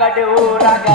কাটে ও রাগা।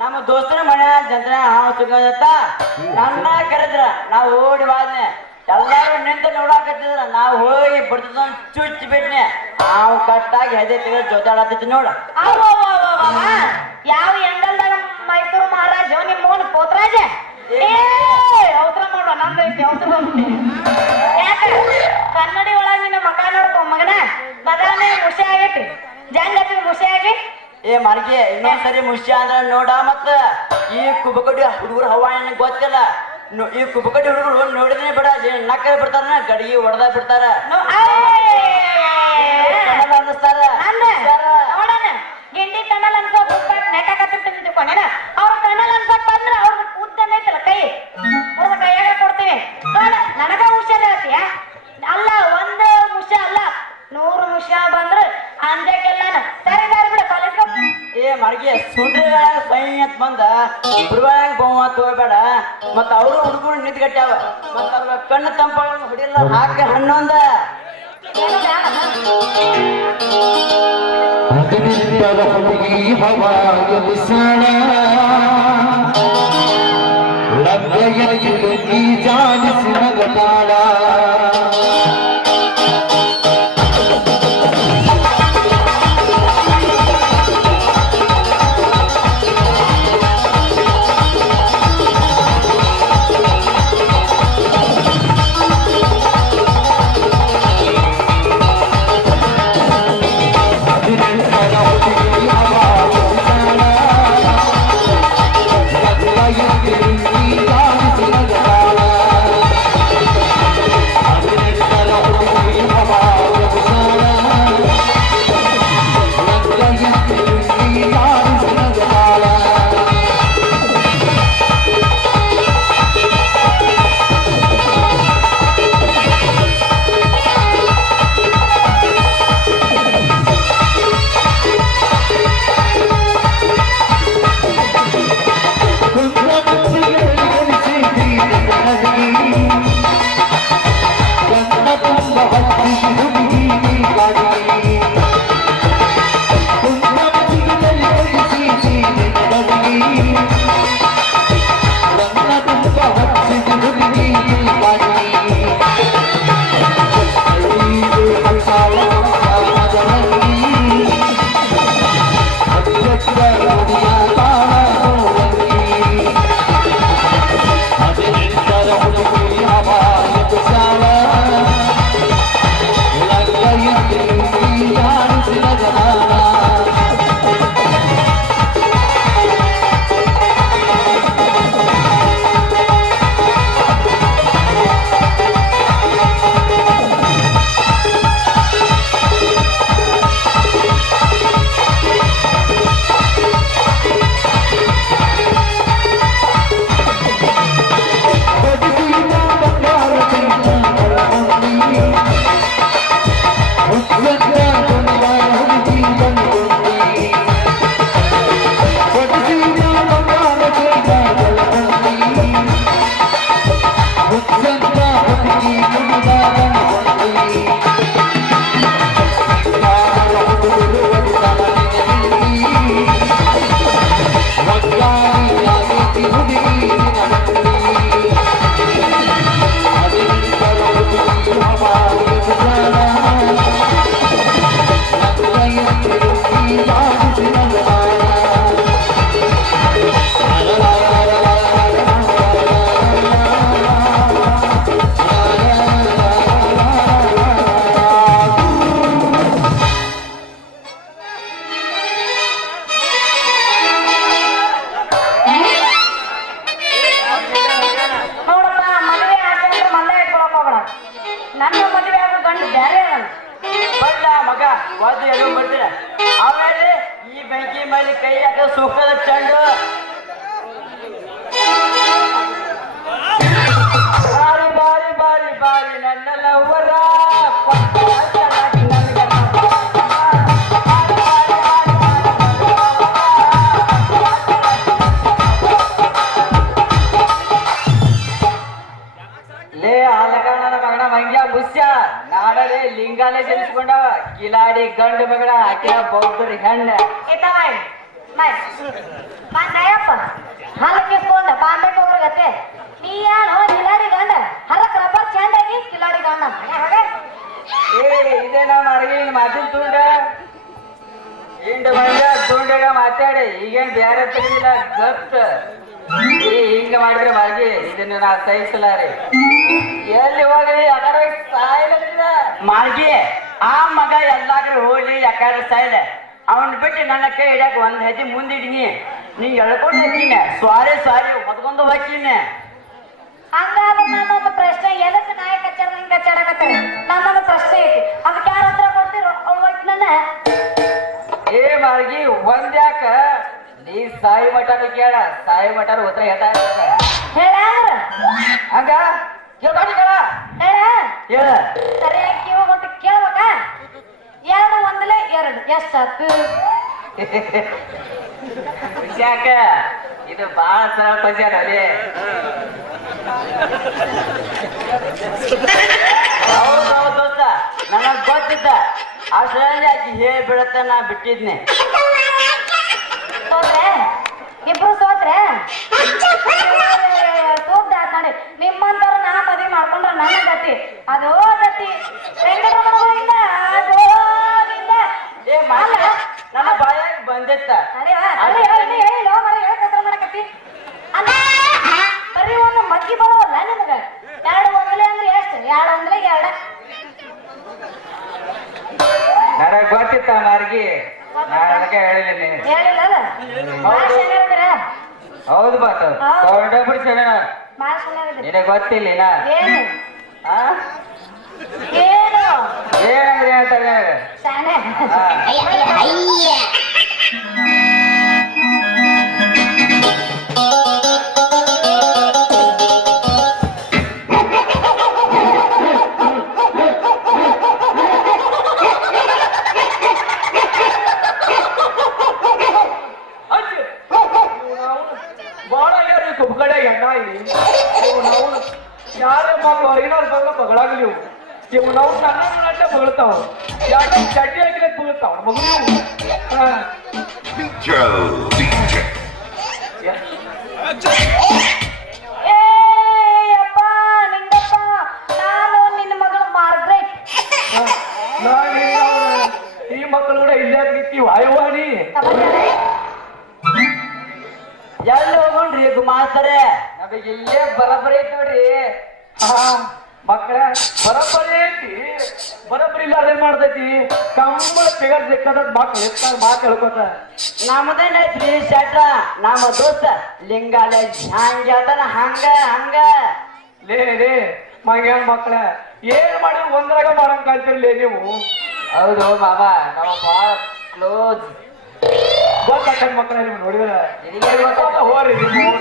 ನಮ್ಮ ದೋಸ್ತರ ಮನೆ ಜನ ಹಾವು ಸಿಗೋದತ್ತ? ನನ್ನ ಕರೆದ್ರ, ನಾವು ಓಡಿ ಬಾದ್ನೆ ಎಲ್ಲಾರು ನಿಂತು ನೋಡಾಕತ್ತಿದ್ರ, ನಾವು ಹೋಗಿ ಬಿಡ್ತದ ಚುಚ್ಚಿ ಬಿಟ್ನೆ. ನಾವು ಕಟ್ಟಾಗಿ ಹೆದೆ ತೆಗೆದು ಜೊತಾಡತ್ತಿತ್ತು ನೋಡ. ಯಾವ ಎಂಗಲ್ದಾಗ ಮೈಸೂರು ಮಹಾರಾಜ ನಿಮ್ಮ ಮೋನ್ ಪೋತ್ರಾಜ? ಅವಸರ ಮಾಡುವ ನಮ್ದು ಐತಿ ಅವಸರ ಯಾಕ? ಕನ್ನಡಿ ಒಳಗ ನಿನ್ನ ಮಗ ನೋಡ್ಕೊ, ಮಗನ? ಬದಾಮಿ ಮುಷೆ ಆಗೈತಿ ಜಂಗ್ ಮುಷಿ ಆಗಿ ಏ ಮರ್ಗೆ ಇನ್ನೊಂದ್ಸರಿ ಮುಷ್ಯ ಅಂದ್ರ ನೋಡ ಮತ್ತ. ಈ ಕುಬಕಡಿ ಹುಡುಗರು ಹವಾ ಏನ್ ಗೊತ್ತಿಲ್ಲ. ಈ ಕುಬಕಡಿ ಹುಡುಗರು ನೋಡಿದ್ರೆ ಬಿಡ ನಕ್ಕ ಬಿಡ್ತಾರ ಗಡಿಗೆ ಹೊಡೆದ ಬಿಡ್ತಾರ. ಅನ್ನಿಸ್ತಾರ. ಗಿಂಡಿ ಕಣ್ಣಲ್ ಅನ್ಸೋ ನೆಟ್ಟಾಕತ್ತಿರ್ತೀನಿ ಅವ್ರ ಕಣ್ಣಲ್ ಅನ್ಸಕ್ ಬಂದ್ರ ಅವ್ರ ಉದ್ದನ ಐತಲ್ಲ ಕೈ. ಅವ್ರ ಕೈಯಾಗ ಕೊಡ್ತೀನಿ. ನನಗ ಹುಷಾರ್ ಅಲ್ಲ ಒಂದ್ ಮುಷ ಅಲ್ಲ ನೂರು ಮುಷ ಬಂದ್ರ ಅಂಜಕ್ಕೆಲ್ಲಾನ ಏ ಸುಂದರ ಸೈ ಅಂತ ಬಂದ ಹುಡುಗರಾಗ ಬಹು ಅಂತ ಹೋಗ್ಬೇಡ ಮತ್ತ ಅವರು ಹುಡುಗರು ನಿಂತ್ಗಟ್ಟಾವ ಮತ್ತ ಅವ್ರ ಕಣ್ಣು ತಂಪ ಹೊಡಿಲ್ಲ ಹಾಕಿ ಹಣ್ಣೊಂದ ಲಭ್ಯ ಹದಿನೆಂಟರ ಹುಡುಗಿ ಹವಾಯ ಬಿಸಾಣ. ಲಗ್ಗೆಯಲ್ಲಿ ಈ ಜಾಲಿಸಿ Yeah. ಗಂಡು ಮಗಳ ಆಕೆ ಬೌದ್ಧರ ಹೆಣ್ಣ. ಬಂದಯ್ಯಪ್ಪ ಹಾಲು ಕಿಸ್ಕೊಂಡ ಬಾಂಬೆಗೆ ಹೋಗ್ರಗತ್ತೆ ನೀ ಯಾರು ಕಿಲಾಡಿ ಗಂಡ? ಹರಕ್ ರಬ್ಬರ್ ಚಂಡಾಗಿ ಕಿಲಾಡಿ ಗಂಡ. ಇದೇ ಏ ಇದೇನ ಮಾರ್ಗಿ ಮಾತಿನ ತುಂಡ. ಇಂಡ ಬಂದ ತುಂಡಗ ಮಾತಾಡಿ. ಈಗೇನ್ ಬೇರೆ ತಿಳಿದಿಲ್ಲ ಗಪ್ಪ. ಈ ಹಿಂಗ ಮಾಡಿದ್ರೆ ಮಾರ್ಗಿ ಇದನ್ನ ನಾ ಸಹಿಸಲ್ಲ ರೀ ಎಲ್ಲಿ ಹೋಗ್ರಿ? ಅದರ ಸಾಯ್ಲಿಲ್ಲ ಮಾರ್ಗಿ ಆ ಮಗ ಎಲ್ಲಾದ್ರೂ ಹೋಗ್ಲಿ ಯಾಕಡೆ ಸಾಯ್ಲೆ. ಅವನ್ ಬಿಟ್ಟು ನನ್ನ ಕೈ ಹಿಡಿಯಕ್ ಒಂದ್ ಹೆಜ್ಜೆ ಮುಂದಿಡಿನಿ ನೀ ಎಳ್ಕೊಂಡು ಹಾಕಿನ ಸ್ವಾರಿ ಸ್ವಾರಿ ಹೊತ್ಕೊಂಡು ಹಾಕಿನ ಹಂಗಾದ್ರೆ ನನ್ನೊಂದು ಪ್ರಶ್ನೆ ಎದಕ್ಕೆ ನಾಯ ಕಚ್ಚಾಡ ಹಿಂಗ್ ಕಚ್ಚಾಡಕತ್ತಾರೆ ನನ್ನೊಂದು ಪ್ರಶ್ನೆ ಐತಿ. ಅದಕ್ಕೆ ಯಾರ ಹತ್ರ ಕೊಡ್ತಿರೋ ಹೋಯ್ತು ನನ್ನ ಏ ಮಾರ್ಗಿ ಒಂದ್ಯಾಕ? ನೀ ಸಾಯಿ ಮಠನ ಕೇಳ ಸಾಯಿ ಮಠನ ಉತ್ತರ ಹೇಳ್ತಾ ಹಂಗ? ಹೇಳ ಸರಿಯಾಗಿ ಕೇಳ್ಬೇಕ ಎರಡು ಒಂದಲೇ ಎರಡು ಎಷ್ಟಾತು ಯಾಕ ಇದು ಬಹಳ ಸರಳ ದೋಸ್ತ ನನಗ್ ಗೊತ್ತಿದ್ದ ಅಷ್ಟರಲ್ಲಿ ಆಕಿ ಹೇಳ್ಬಿಡತ್ತ ನಾ ಬಿಟ್ಟಿದ್ನೆ ಸೋತ್ರೆ ಇಬ್ರು ಸೋತ್ರೆ ಸೋತ್ ಆತ್ ನೋಡಿ ನಿಮ್ಮಂತವ್ರು ನಾ ಮದ್ವೆ ಮಾಡ್ಕೊಂಡ್ರ ನನ್ನ ಗತಿ ಅದೋ ಗತಿ ಅದೋ ನಿಂದ ಏ ಮಾಡ ನನ್ನ ಬಾಯಾಗ ಬಂದಿತ್ತ ಅರೆವಾ, ಅರೆ, ಇನ್ನು ಹೇಳಿಲ್ಲ, ಮರೆ, ಹೇಳಕ್ ಹತ್ರ ಮಾಡಕತ್ತಿ. ಅಲ್ಲ, ಬರೀ ಒಂದು ಮಗ್ಗಿ ಬರೋಲ್ಲ ನಿನಗ ಎರಡು ಒಂದಲೇ ಅಂದ್ರೆ ಎಷ್ಟು? ಎರಡು ಅಂದ್ರೆ ಎರಡ. ನನಗ್ ಗೊತ್ತಿತ್ತ ಮಾರ್ಗಿ. ನಾ ಅದಕ್ಕೆ ಹೇಳಿಲ್ಲ ಹೌದು. ಬಾತ ಚೆನ್ನಾಗಿದ್ರಿ ನಿನಗ್ ಗೊತ್ತಿಲ್ಲ ಏನು? ಏನಂದ್ರೆ ಹೇಳ್ತಾರೆ. ಬಾಳ ಯಾರು ಕುಬ್ಗಡೆ ಎಣ್ಣಾಯಿ ಇವು ನಾವು ಯಾರ ಮಕ್ಕಳು ಐನೂರು ಬಗ್ಲ ಬಗಳಾಗ್ಲಿ ಇವು ನಾವು ನನ್ನ ಅಡ್ಡ ಬಗಳ್ತಾವ ಯಾಕೆ ಚಡ್ಡಿ ಹಾಕಿದ್ರೆ ಬಗಳ್ತಾವ ಮಗು ಈ ಮಕ್ಕಳು ಕೂಡ ಇಲ್ಲೇ ವಾಯುವಾಣಿ ತಗೊಂಡ್ರೆ ಎಲ್ಲಿ ಹೋಗೋಣ್ರಿ ಮಾಸ್ತರೇ ನಮಗೆ ಇಲ್ಲೇ ಬರಬರಿ ಐತಿ ನೋಡ್ರಿ. ಮಕ್ಕಳ ಬರಬರಿ ಐತಿ. ಬರಬರಿ ಇಲ್ಲಾರ್ದ ಏನ್ ಮಾಡ್ತೈತಿ? ಕಂಬಳ ಫಿಗರ್ ಸಿಕ್ಕದ ಮಕ್ಳು ಎತ್ತ ಮಾತು ಹೇಳ್ಕೊತ. ನಮ್ದೇನೈತ್ರಿ ಶಟ್ರ ನಮ್ಮ ದೋಸ್ತ ಲಿಂಗಾಲೆ ಹಂಗ ಅದನ ಹಂಗ ಹಂಗ. ಲೇ ಲೇ ಮಂಗ್ಯಾನ ಮಕ್ಕಳ ಏನ್ ಮಾಡಿ ಒಂದ್ರಾಗ ಮಾಡಂಗ್ ಕಾಯ್ತಿರ್ಲಿ ನೀವು? ಹೌದು ಮಾಮ ನಾವು ಬಾಳ ಕ್ಲೋಸ್ ಮಕ್ಕಳ ನೀವು ನೋಡಿದ್ರ. ನಿನಗೆ ಗೊತ್ತಾಗ್ತದೆ. ಹೋರಿ ನೀವು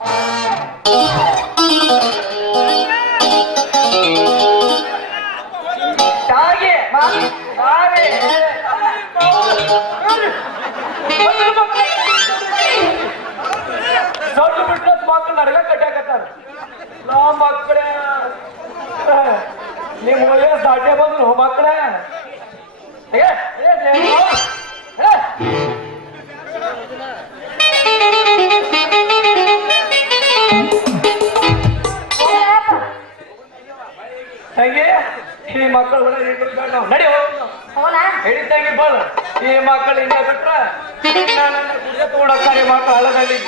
ಹೋರಿ ತಾಗಿ ಮಾವಿ ದೊಡ್ಡ ಬಿಟ್ರೆ ಮಕ್ಕಳು ನಡ್ಗ ತಂಗಿ ಈ ಮಕ್ಕಳು ಕೂಡ ನಾವು ನಡಿ ಹಿಡಿತಂಗಿ ಬಾಳ ಈ ಮಕ್ಕಳು ಹಿಂಗ ಬಿಟ್ರ ನನ್ನ ತಗೊಂಡೋಗ್ತಾರೆ ಮಕ್ಕಳು ಹಳ್ಳದಲ್ಲಿ.